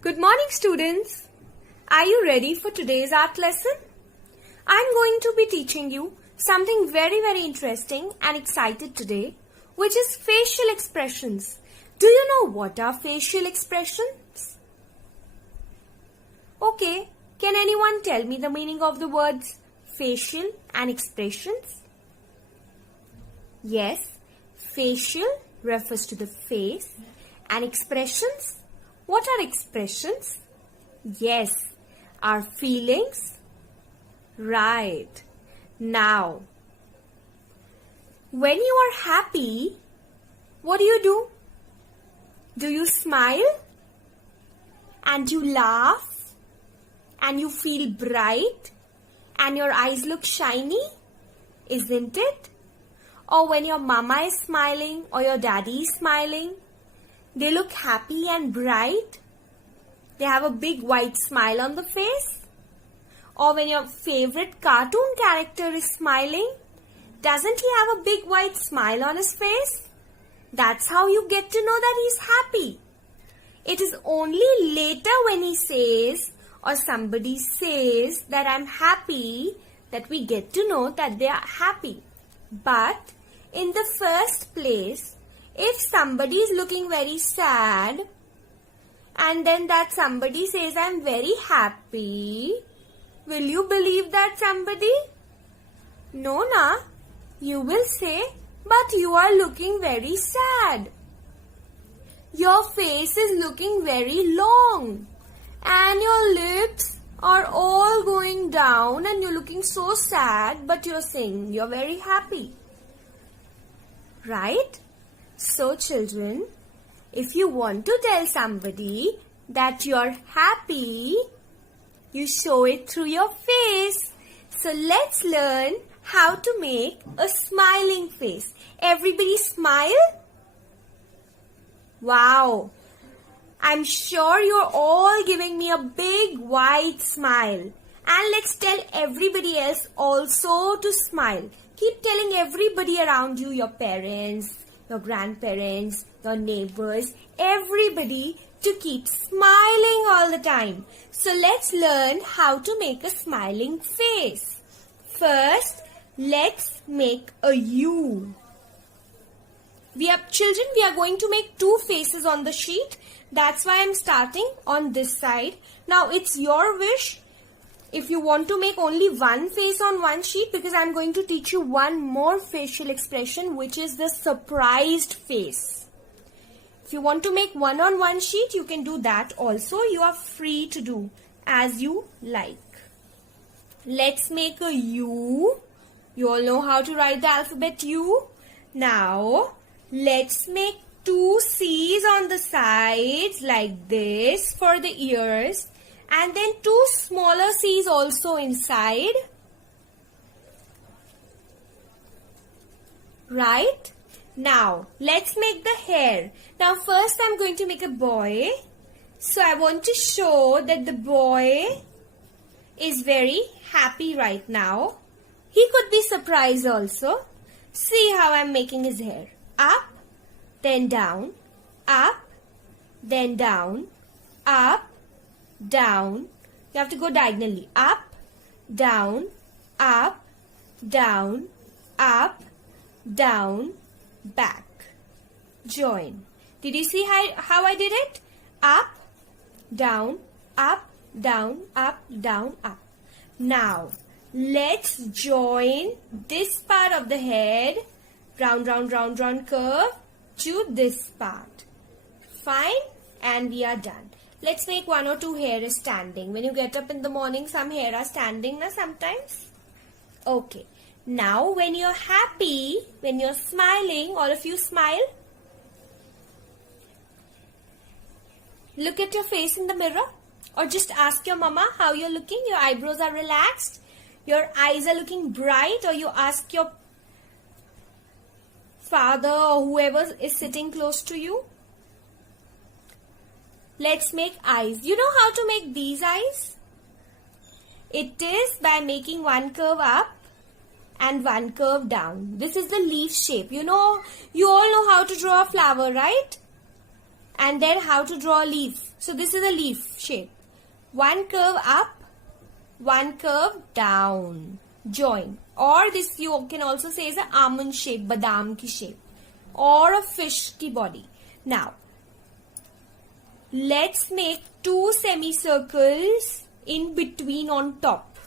Good morning, students. Are you ready for today's art lesson? I'm going to be teaching you something very interesting and excited today, which is facial expressions. Do you know what are facial expressions? Okay, can anyone tell me the meaning of the words facial and expressions? Yes, facial refers to the face and expressions. What are expressions? Yes, our feelings. Right. Now, when you are happy, what do? Do you smile? And you laugh? And you feel bright? And your eyes look shiny? Isn't it? Or when your mama is smiling or your daddy is smiling, they look happy and bright. They have a big white smile on the face. Or when your favorite cartoon character is smiling, doesn't he have a big white smile on his face? That's how you get to know that he's happy. It is only later when he says or somebody says that I'm happy that we get to know that they are happy. But in the first place, if somebody is looking very sad and then that somebody says I'm very happy, will you believe that somebody? No, na. You will say, but you are looking very sad. Your face is looking very long and your lips are all going down and you're looking so sad, but you're saying you're very happy. Right? So children, if you want to tell somebody that you're happy, you show it through your face. So let's learn how to make a smiling face. Everybody smile. Wow. I'm sure you're all giving me a big wide smile. And let's tell everybody else also to smile. Keep telling everybody around you, your parents, your grandparents, your neighbors, everybody to keep smiling all the time. So let's learn how to make a smiling face. First, let's make a U. We are going to make two faces on the sheet. That's why I'm starting on this side. Now it's your wish if you want to make only one face on one sheet, because I'm going to teach you one more facial expression, which is the surprised face. If you want to make one on one sheet, you can do that also. You are free to do as you like. Let's make a U. You all know how to write the alphabet U. Now, let's make two C's on the sides like this for the ears. And then two smaller C's also inside. Right? Now, let's make the hair. Now, first I'm going to make a boy. So, I want to show that the boy is very happy right now. He could be surprised also. See how I'm making his hair. Up, then down, up, then down, up, down. You have to go diagonally. Up, down, up, down, up, down, back. Join. Did you see how I did it? Up, down, up, down, up, down, up. Now, let's join this part of the head, round curve, to this part. Fine? And we are done. Let's make one or two hairs standing. When you get up in the morning, some hair are standing na sometimes. Okay. Now, when you're happy, when you're smiling, all of you smile. Look at your face in the mirror. Or just ask your mama how you're looking. Your eyebrows are relaxed. Your eyes are looking bright. Or you ask your father or whoever is sitting close to you. Let's make eyes. You know how to make these eyes? It is by making one curve up and one curve down. This is the leaf shape. You all know how to draw a flower, right? And then how to draw a leaf. So this is a leaf shape. One curve up, one curve down. Join. Or this you can also say is an almond shape, badam ki shape. Or a fish ki body. Now, let's make 2 semicircles in between on top.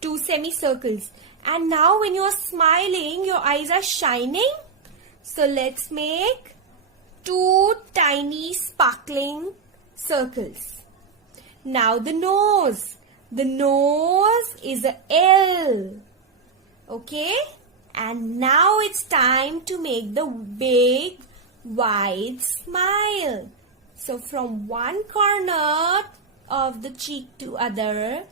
2 semicircles. And now when you are smiling, your eyes are shining. So let's make 2 tiny sparkling circles. Now the nose. The nose is a L. Okay? And now it's time to make the big wide smile. So from one corner of the cheek to other,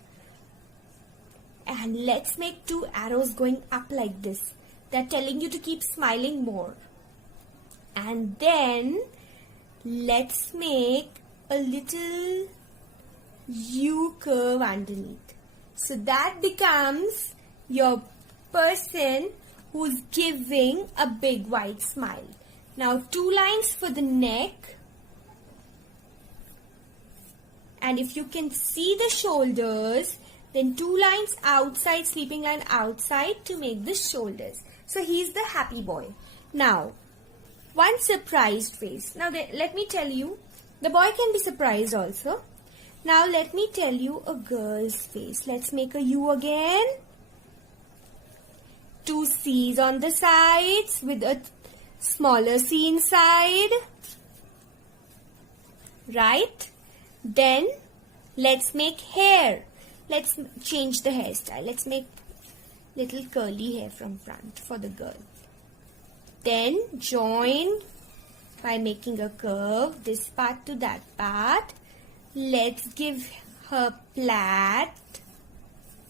and let's make 2 arrows going up like this. They're telling you to keep smiling more. And then let's make a little U curve underneath. So that becomes your person who's giving a big wide smile. Now 2 lines for the neck. And if you can see the shoulders, then 2 lines outside, sleeping line outside to make the shoulders. So he's the happy boy. Now, one surprised face. Now let me tell you, the boy can be surprised also. Now let me tell you a girl's face. Let's make a U again. 2 C's on the sides with a smaller C inside. Right? Then let's make hair. Let's change the hairstyle. Let's make little curly hair from front for the girl. Then join by making a curve, this part to that part. Let's give her plait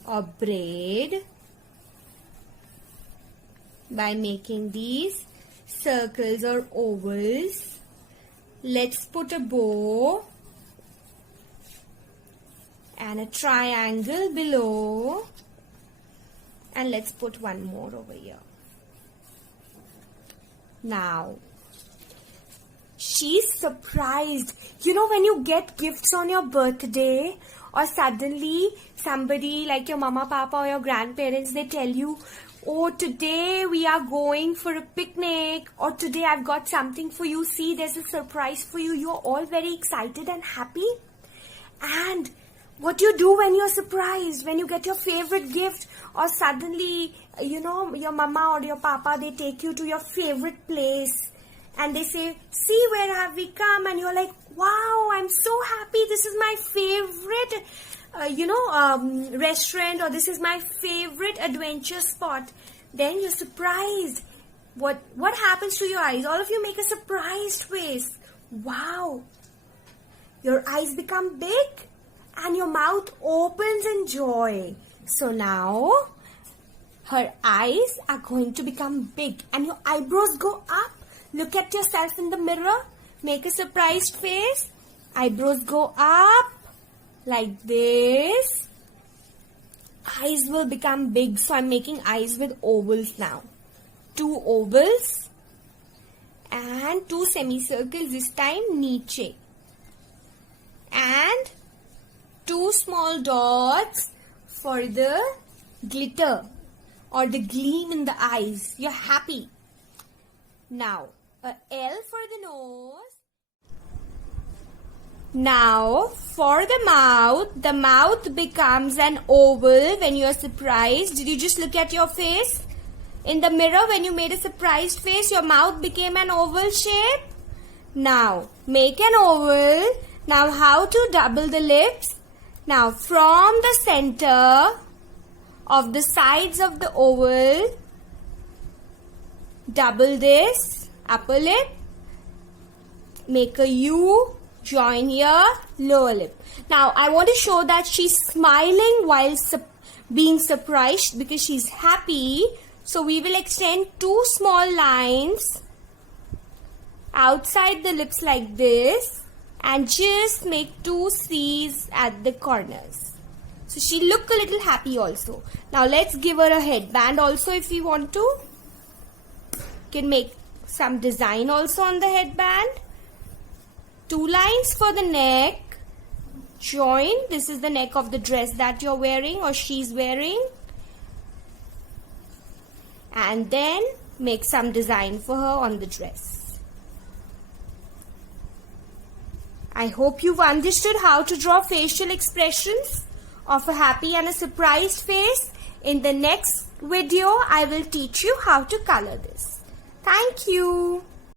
or braid by making these circles or ovals. Let's put a bow and a triangle below, and let's put one more over here. Now, she's surprised. You know, when you get gifts on your birthday, or suddenly somebody like your mama, papa or your grandparents, they tell you, oh, today we are going for a picnic, or today I've got something for you. See, there's a surprise for you. You're all very excited and happy. And what do you do when you're surprised? When you get your favorite gift, or suddenly, you know, your mama or your papa, they take you to your favorite place and they say, see, where have we come? And you're like, wow, I'm so happy. This is my favorite, restaurant, or this is my favorite adventure spot. Then you're surprised. What happens to your eyes? All of you make a surprised face. Wow. Your eyes become big and your mouth opens in joy. So now, her eyes are going to become big and your eyebrows go up. Look at yourself in the mirror. Make a surprised face. Eyebrows go up like this. Eyes will become big. So I'm making eyes with ovals now. 2 ovals and 2 semicircles, this time niche. And 2 small dots for the glitter or the gleam in the eyes. You're happy. Now, a L for the nose. Now, for the mouth becomes an oval when you are surprised. Did you just look at your face? In the mirror, when you made a surprised face, your mouth became an oval shape. Now, make an oval. Now, how to double the lips? Now, from the center of the sides of the oval, double this upper lip, make a U, join here, lower lip. Now, I want to show that she's smiling while being surprised because she's happy. So, we will extend 2 small lines outside the lips like this and just make 2 C's at the corners. So, she look a little happy also. Now, let's give her a headband also if we want to. You can make some design also on the headband. 2 lines for the neck. Join. This is the neck of the dress that you're wearing or she's wearing. And then make some design for her on the dress. I hope you've understood how to draw facial expressions of a happy and a surprised face. In the next video, I will teach you how to color this. Thank you.